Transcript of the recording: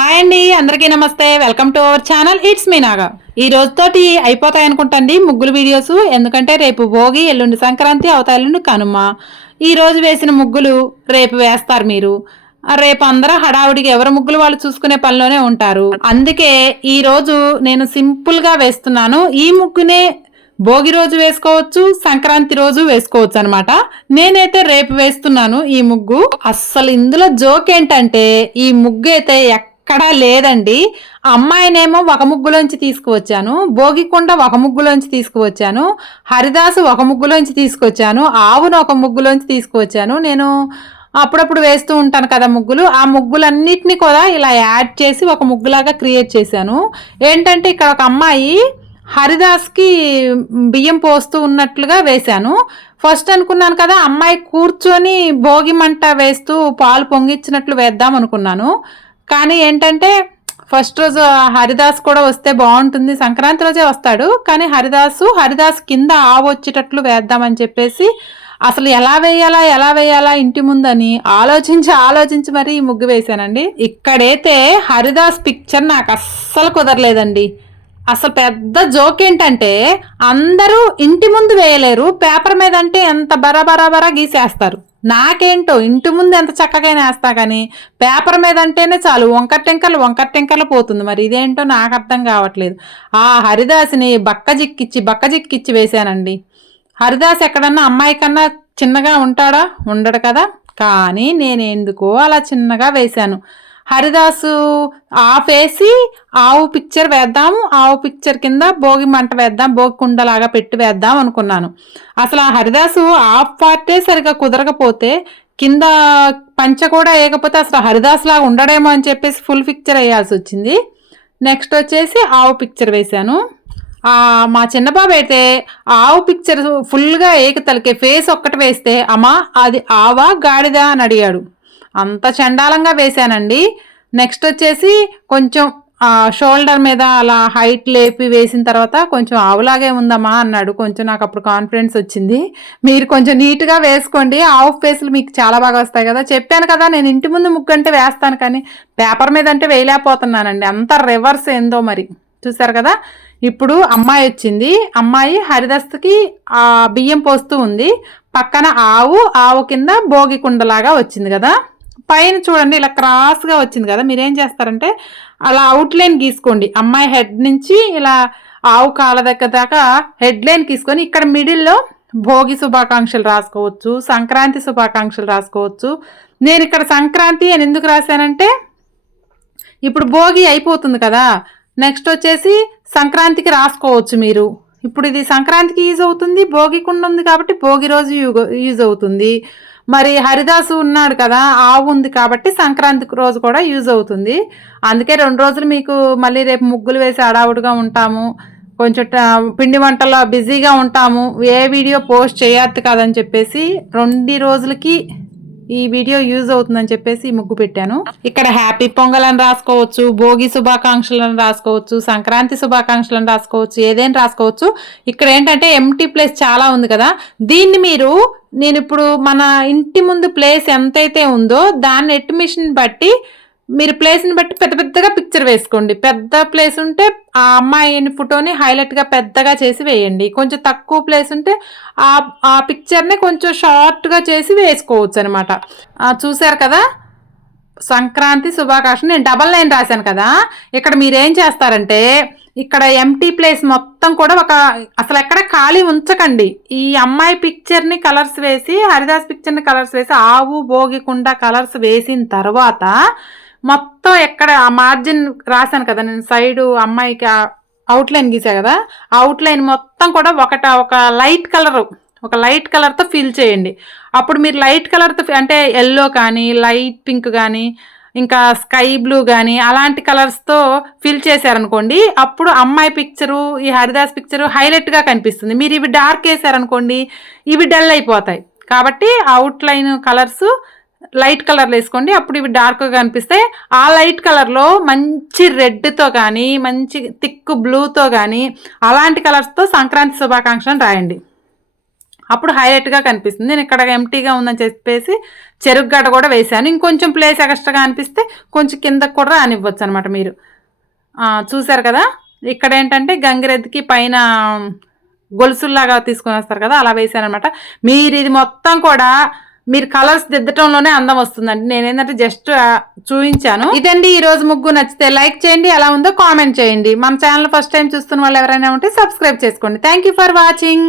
Hi అండి, అందరికీ నమస్తే. Welcome to our channel. It's me Naga. ఈ రోజుతోటి అయిపోతాయి అనుకుంటండి ముగ్గులు వీడియోస్. ఎందుకంటే రేపు భోగి, ఎల్లుండి సంక్రాంతి, అవతల కనుమ. ఈ రోజు వేసిన ముగ్గులు రేపు వేస్తారు మీరు. రేపు అందరూ హడావుడిగా ఎవరి ముగ్గులు వాళ్ళు చూసుకునే పనిలోనే ఉంటారు. అందుకే ఈ రోజు నేను సింపుల్ గా వేస్తున్నాను. ఈ ముగ్గునే భోగి రోజు వేసుకోవచ్చు, సంక్రాంతి రోజు వేసుకోవచ్చు అనమాట. నేనైతే రేపు వేస్తున్నాను ఈ ముగ్గు. అస్సలు ఇందులో జోక్ ఏంటంటే ఈ ముగ్గు అయితే ఎక్కడా లేదండి. అమ్మాయినేమో ఒక ముగ్గులోంచి తీసుకువచ్చాను, భోగికొండ ఒక ముగ్గులోంచి తీసుకువచ్చాను, హరిదాసు ఒక ముగ్గులోంచి తీసుకొచ్చాను, ఆవును ఒక ముగ్గులోంచి తీసుకువచ్చాను. నేను అప్పుడప్పుడు వేస్తూ ఉంటాను కదా ముగ్గులు. ఆ ముగ్గులన్నిటినీ కూడా ఇలా యాడ్ చేసి ఒక ముగ్గులాగా క్రియేట్ చేశాను. ఏంటంటే ఇక్కడ ఒక అమ్మాయి హరిదాస్కి బియ్యం పోస్తూ ఉన్నట్లుగా వేశాను. ఫస్ట్ అనుకున్నాను కదా అమ్మాయి కూర్చొని భోగి మంట వేస్తూ పాలు పొంగిచ్చినట్లు వేద్దాం అనుకున్నాను. కానీ ఏంటంటే ఫస్ట్ రోజు హరిదాస్ కూడా వస్తే బాగుంటుంది, సంక్రాంతి రోజే వస్తాడు. కానీ హరిదాస్ కింద ఆవు వచ్చేటట్లు వేద్దామని చెప్పేసి అసలు ఎలా వేయాలా ఇంటి ముందని ఆలోచించి మరీ ఈ ముగ్గు వేశానండి. ఇక్కడైతే హరిదాస్ పిక్చర్ నాకు అస్సలు కుదరలేదండి. అసలు పెద్ద జోక్ ఏంటంటే అందరూ ఇంటి ముందు వేయలేరు, పేపర్ మీద అంటే ఎంత బరాబరా గీసేస్తారు. నాకేంటో ఇంటి ముందు ఎంత చక్కగా వేస్తా కానీ పేపర్ మీద అంటేనే చాలు వంకర టెంకర్లు పోతుంది. మరి ఇదేంటో నాకు అర్థం కావట్లేదు. ఆ హరిదాస్ని బక్క జిక్కిచ్చి వేశానండి. హరిదాస్ ఎక్కడన్నా అమ్మాయి కన్నా చిన్నగా ఉంటాడా? ఉండడు కదా. కానీ నేను ఎందుకో అలా చిన్నగా వేశాను. హరిదాసు ఆపేసి ఆవు పిక్చర్ వేద్దాము, ఆవు పిక్చర్ కింద భోగి మంట వేద్దాం, భోగి కుండలాగా పెట్టి వేద్దాం అనుకున్నాను. అసలు ఆ హరిదాసు ఆఫ్ పార్టే సరిగా కుదరకపోతే కింద పంచ కూడా వేయకపోతే అసలు హరిదాస్ లాగా ఉండడేమో అని చెప్పేసి ఫుల్ పిక్చర్ వేయాల్సి వచ్చింది. నెక్స్ట్ వచ్చేసి ఆవు పిక్చర్ వేశాను. మా చిన్నబాబు అయితే ఆవు పిక్చర్ ఫుల్గా ఏకతలకే ఫేస్ ఒక్కటి వేస్తే అమ్మా అది ఆవా గాడిదా అని అడిగాడు. అంత చండాలంగా వేశానండి. నెక్స్ట్ వచ్చేసి కొంచెం షోల్డర్ మీద అలా హైట్ లేపి వేసిన తర్వాత కొంచెం ఆవులాగే ఉందమ్మా అన్నాడు. కొంచెం నాకు అప్పుడు కాన్ఫిడెన్స్ వచ్చింది. మీరు కొంచెం నీట్గా వేసుకోండి, ఆవు ఫేస్లు మీకు చాలా బాగా వస్తాయి కదా. చెప్పాను కదా నేను ఇంటి ముందు ముగ్గు అంటే వేస్తాను కానీ పేపర్ మీద అంటే వేయలేకపోతున్నానండి. అంత రివర్స్ ఏందో మరి. చూసారు కదా. ఇప్పుడు అమ్మాయి వచ్చింది. అమ్మాయి హరిదస్తకి బియ్యం పోస్తూ ఉంది. పక్కన ఆవు కింద భోగి కుండలాగా వచ్చింది కదా. పైన చూడండి ఇలా క్రాస్గా వచ్చింది కదా. మీరేం చేస్తారంటే అలా అవుట్లైన్ గీసుకోండి. అమ్మాయి హెడ్ నుంచి ఇలా ఆవు కాళ్ళ దగ్గర దాకా హెడ్ లైన్ గీసుకొని ఇక్కడ మిడిల్లో భోగి శుభాకాంక్షలు రాసుకోవచ్చు, సంక్రాంతి శుభాకాంక్షలు రాసుకోవచ్చు. నేను ఇక్కడ సంక్రాంతి అని ఎందుకు రాశానంటే ఇప్పుడు భోగి అయిపోతుంది కదా, నెక్స్ట్ వచ్చేసి సంక్రాంతికి రాసుకోవచ్చు మీరు. ఇప్పుడు ఇది సంక్రాంతికి యూజ్ అవుతుంది, భోగి కుండ ఉంది కాబట్టి భోగి రోజు యూజ్ అవుతుంది. మరి హరిదాసు ఉన్నాడు కదా, ఆవు ఉంది కాబట్టి సంక్రాంతి రోజు కూడా యూజ్ అవుతుంది. అందుకే 2 రోజులు మీకు మళ్ళీ రేపు ముగ్గులు వేసి అడావుడిగా ఉంటాము, కొంచెం పిండి వంటల్లో బిజీగా ఉంటాము, ఏ వీడియో పోస్ట్ చేయొద్దు కాదని చెప్పేసి 2 రోజులకి ఈ వీడియో యూజ్ అవుతుందని చెప్పేసి ఈ ముగ్గు పెట్టాను. ఇక్కడ హ్యాపీ పొంగల్ అని రాసుకోవచ్చు, భోగి శుభాకాంక్షలను రాసుకోవచ్చు, సంక్రాంతి శుభాకాంక్షలను రాసుకోవచ్చు, ఏదైనా రాసుకోవచ్చు. ఇక్కడ ఏంటంటే ఎంటీ ప్లేస్ చాలా ఉంది కదా, దీన్ని నేను ఇప్పుడు మన ఇంటి ముందు ప్లేస్ ఎంతైతే ఉందో దాన్ని ఎస్టిమేషన్ బట్టి మీరు ప్లేస్ని బట్టి పెద్ద పెద్దగా పిక్చర్ వేసుకోండి. పెద్ద ప్లేస్ ఉంటే ఆ అమ్మాయిని ఫోటోని హైలైట్గా పెద్దగా చేసి వేయండి. కొంచెం తక్కువ ప్లేస్ ఉంటే ఆ పిక్చర్ని కొంచెం షార్ట్గా చేసి వేసుకోవచ్చు అనమాట. చూసారు కదా, సంక్రాంతి శుభాకాంక్షలు నేను డబల్ లైన్ రాశాను కదా. ఇక్కడ మీరేం చేస్తారంటే ఇక్కడ ఎంటీ ప్లేస్ మొత్తం కూడా అసలు ఎక్కడ ఖాళీ ఉంచకండి. ఈ అమ్మాయి పిక్చర్ని కలర్స్ వేసి, హరిదాస్ పిక్చర్ని కలర్స్ వేసి, ఆవు భోగి కుండ కలర్స్ వేసిన తర్వాత మొత్తం ఎక్కడ ఆ మార్జిన్ రాశాను కదా నేను, సైడు అమ్మాయికి అవుట్లైన్ గీసా కదా, అవుట్లైన్ మొత్తం కూడా ఒక లైట్ కలర్తో ఫిల్ చేయండి. అప్పుడు మీరు లైట్ కలర్తో అంటే ఎల్లో కానీ లైట్ పింక్ కానీ ఇంకా స్కై బ్లూ కానీ అలాంటి కలర్స్తో ఫిల్ చేశారనుకోండి, అప్పుడు అమ్మాయి పిక్చరు ఈ హరిదాస్ పిక్చరు హైలైట్గా కనిపిస్తుంది. మీరు ఇవి డార్క్ వేసారనుకోండి ఇవి డల్ అయిపోతాయి. కాబట్టి అవుట్లైన్ కలర్స్ లైట్ కలర్లు వేసుకోండి, అప్పుడు ఇవి డార్క్గా కనిపిస్తాయి. ఆ లైట్ కలర్లో మంచి రెడ్తో కానీ మంచి థిక్ బ్లూతో కానీ అలాంటి కలర్స్తో సంక్రాంతి శుభాకాంక్షలను రాయండి. అప్పుడు హైలైట్గా కనిపిస్తుంది. నేను ఇక్కడ ఎంటీగా ఉందని చెప్పేసి చెరుకు గడ్డ కూడా వేసాను. ఇంకొంచెం ప్లేస్ ఎక్స్ట్రాగా అనిపిస్తే కొంచెం కిందకు కూడా రానివ్వచ్చు అనమాట మీరు. చూసారు కదా, ఇక్కడ ఏంటంటే గంగిరెద్దుకి పైన గొలుసుల్లాగా తీసుకొని వస్తారు కదా, అలా వేసాను అనమాట. మీరు ఇది మొత్తం కూడా మీరు కలర్స్ దిద్దటంలోనే అందం వస్తుందండి. నేనేంటంటే జస్ట్ చూపించాను. ఇదండి ఈ రోజు ముగ్గు. నచ్చితే లైక్ చేయండి, ఎలా ఉందో కామెంట్ చేయండి. మన ఛానల్ ఫస్ట్ టైం చూస్తున్న వాళ్ళు ఎవరైనా ఉంటే సబ్స్క్రైబ్ చేసుకోండి. Thank you for watching.